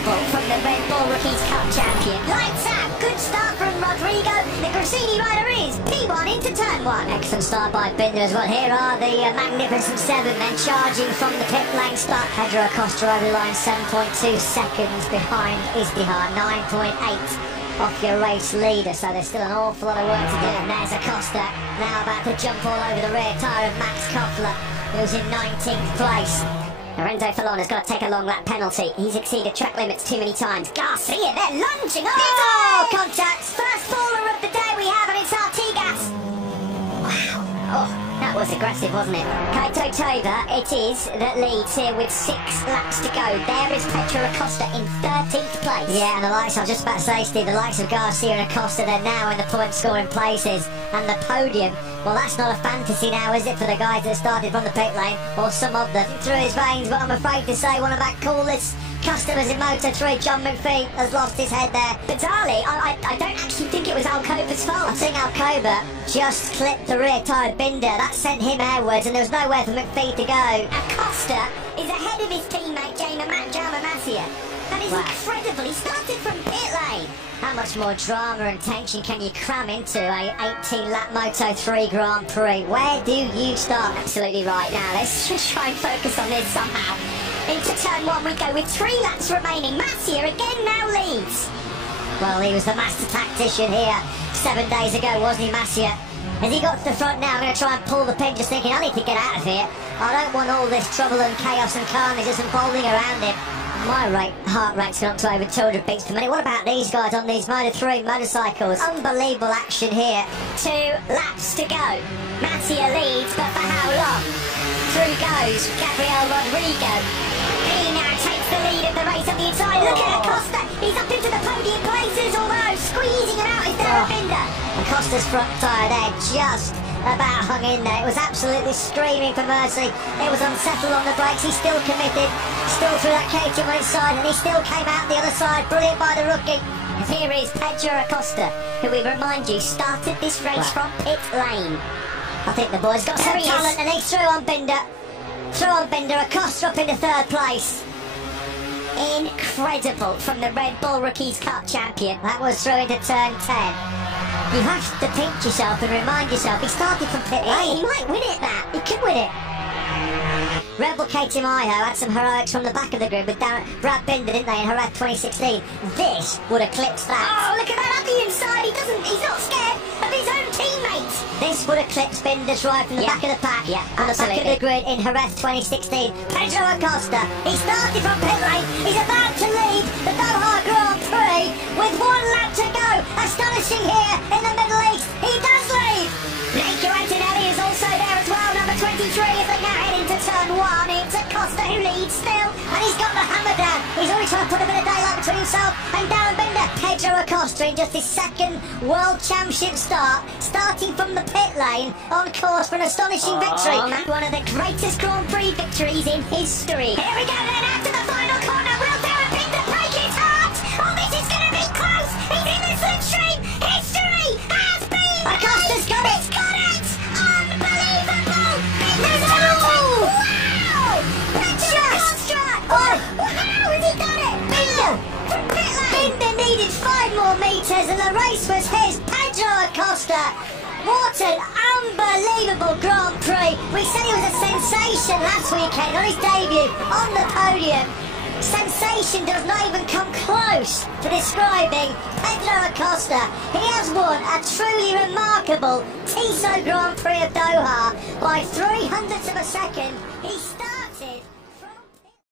incredible from the Red Bull Rookies Cup champion. Lights out, good start from Rodrigo. The Grassini rider is P1 into turn 1. Excellent start by Binder as well. Here are the magnificent 7 men charging from the pit lane start. Pedro Acosta over the line, 7.2 seconds behind Isbihar, 9.8 off your race leader, so there's still an awful lot of work to do. And there's Acosta, now about to jump all over the rear tyre of Max Koffler, who's in 19th place. Lorenzo Falona's got to take a long lap penalty. He's exceeded track limits too many times. Garcia, they're lunging. Oh, contact. First faller of the day we have, and it's Artigas. Wow. Oh, that was aggressive, wasn't it? Kaito Toba, it is, that leads here with 6 laps to go. There is Pedro Acosta in 13th place. Yeah, and the likes, I was just about to say, Steve, the likes of Garcia and Acosta, they're now in the point-scoring places. And the podium, well, that's not a fantasy now, is it, for the guys that started from the pit lane, or some of them through his veins, but I'm afraid to say one of our coolest customers in Moto3, John McPhee, has lost his head there. Bizarrely, I don't actually think it was Alcoba's fault. I think Alcoba just clipped the rear tyre Binder. That sent him airwards, and there was nowhere for McPhee to go. Acosta is ahead of his teammate, Jama Masia. That is incredible. He started from pit lane. How much more drama and tension can you cram into a 18-lap Moto3 Grand Prix? Where do you start? Absolutely right. Now, let's just try and focus on this somehow. Into turn 1 we go with 3 laps remaining. Masia again now leads. Well, he was the master tactician here 7 days ago, wasn't he, Masia? As he got to the front now, I'm going to try and pull the pin, just thinking, I need to get out of here. I don't want all this trouble and chaos and carnage just unfolding around him. My heart rate's gone up to over 200 beats per minute. What about these guys on these Moto3 motorcycles? Unbelievable action here. 2 laps to go. Masia leads, but for how long? Through goes Gabriel Rodrigo. He now takes the lead of the race on the inside. Look at Acosta. He's up into the podium places, although squeezing him out is Darren Binder. Acosta's front tyre there just about hung in there. It was absolutely screaming for mercy. It was unsettled on the brakes. He's still committed, still through that KTM on his side, and he still came out the other side. Brilliant by the rookie. And here is Pedro Acosta, who we remind you started this race from pit lane. I think the boy's got some talent, and he's through on Binder. Through on Binder. Acosta up into 3rd place. Incredible from the Red Bull Rookies Cup champion. That was through into turn 10. You have to pinch yourself and remind yourself he started from pit lane. He might win it, that. He could win it. Rebel KTM Idaho had some heroics from the back of the grid with Brad Binder, didn't they, in Jerez 2016. This would eclipse that. Oh, look at that up the inside. He's not scared of his own teammates. This would eclipse Binder's ride from the back of the pack. Yeah, on the back of the grid in Jerez 2016. Pedro Acosta, he started from pit lane. He's about to lead the Doha Grand Prix with 1 lap to go. Astonishing here in the Middle East. He does lead. Nico Antonelli is also there as well, number 23, as they now head into turn 1. It's Acosta who leads still, and he's got the hammer down. He's already trying to put a bit of daylight between himself and Darren Binder. Pedro Acosta in just his 2nd World Championship start, starting from the pit lane, on course for an astonishing victory. One of the greatest Grand Prix victories in history. Here we go then, after the final corner. Will Darren Binder break his heart? Oh, this is going to be close. He's in the slipstream. History has been Acosta's got it. He's got it. Unbelievable. Binder's got it. Wow. Pedro Acosta. Oh, how has he done it? Binder. From pit lane. Binder needed 5 more metres and the race was his. Pedro Acosta. What an unbelievable Grand Prix. We said he was a sensation last weekend on his debut on the podium. Sensation does not even come close to describing Pedro Acosta. He has won a truly remarkable Tissot Grand Prix of Doha by 0.03 of a second. He